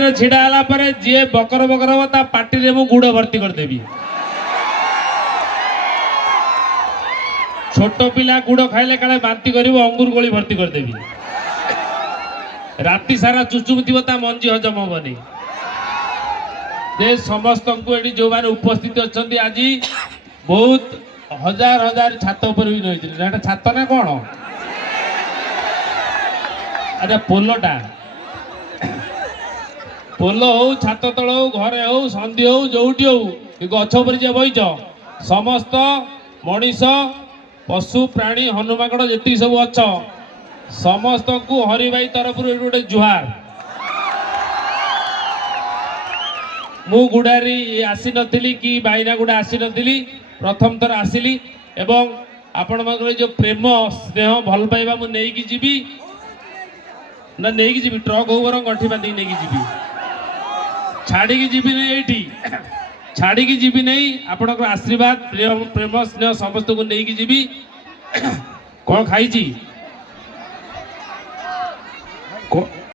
କତିରେ ଛିଡ଼ା ହେଲା ପରେ ଯିଏ ବକର ବକର ହବ ତା ପାଟିରେ ମୁଁ ଗୁଡ଼ ଭର୍ତ୍ତି କରିଦେବି। ଛୋଟ ପିଲା ଗୁଡ଼ ଖାଇଲେ କାଳେ ବାନ୍ତି କରିବ, ଅଙ୍ଗୁର ଗୋଳି ଭର୍ତ୍ତି କରିଦେବି। ରାତି ସାରା ଚୁଚୁମୁଥିବ, ତା ମଞ୍ଜି ହଜମ ହବନି। ଯେ ସମସ୍ତଙ୍କୁ ଏଠି ଯେଉଁମାନେ ଉପସ୍ଥିତ ଅଛନ୍ତି ଆଜି ବହୁତ ହଜାର ହଜାର ଛାତ ଉପରେ ବି ରହିଥିଲେ। ଏଟା ଛାତ ନା କ'ଣ? ଆଚ୍ଛା ପୋଲଟା, ପୋଲ ହଉ, ଛାତ ତଳ ହଉ, ଘରେ ହଉ, ସନ୍ଧି ହଉ, ଯୋଉଠି ହଉ, ଗଛ ଉପରେ ଯିଏ ବଇଛ ସମସ୍ତ ମଣିଷ, ପଶୁ, ପ୍ରାଣୀ, ହନୁମାଙ୍କଡ଼ ଯେତିକି ସବୁ ଅଛ ସମସ୍ତଙ୍କୁ ହରିଭାଇ ତରଫରୁ ଏଠି ଗୋଟେ ଜୁହାର। ମୁଁ ଗୁଡ଼ାରୀ ଆସିନଥିଲି କି ବାଇନାଗୁଡ଼ା ଆସିନଥିଲି, ପ୍ରଥମ ଥର ଆସିଲି ଏବଂ ଆପଣମାନଙ୍କର ଯେଉଁ ପ୍ରେମ ସ୍ନେହ ଭଲ ପାଇବା ମୁଁ ନେଇକି ଯିବି ନା ନେଇକି ଯିବି ଟ୍ରକ୍ ହଉ ବରଂ ଗଣ୍ଠି ବାନ୍ଧିକି ନେଇକି ଯିବି, ଛାଡ଼ିକି ଯିବିନି। ଏଇଠି ଛାଡ଼ିକି ଯିବି ନାହିଁ। ଆପଣଙ୍କର ଆଶୀର୍ବାଦ ପ୍ରେମ ସ୍ନେହ ସମସ୍ତଙ୍କୁ ନେଇକି ଯିବି। କ'ଣ ଖାଇଛି?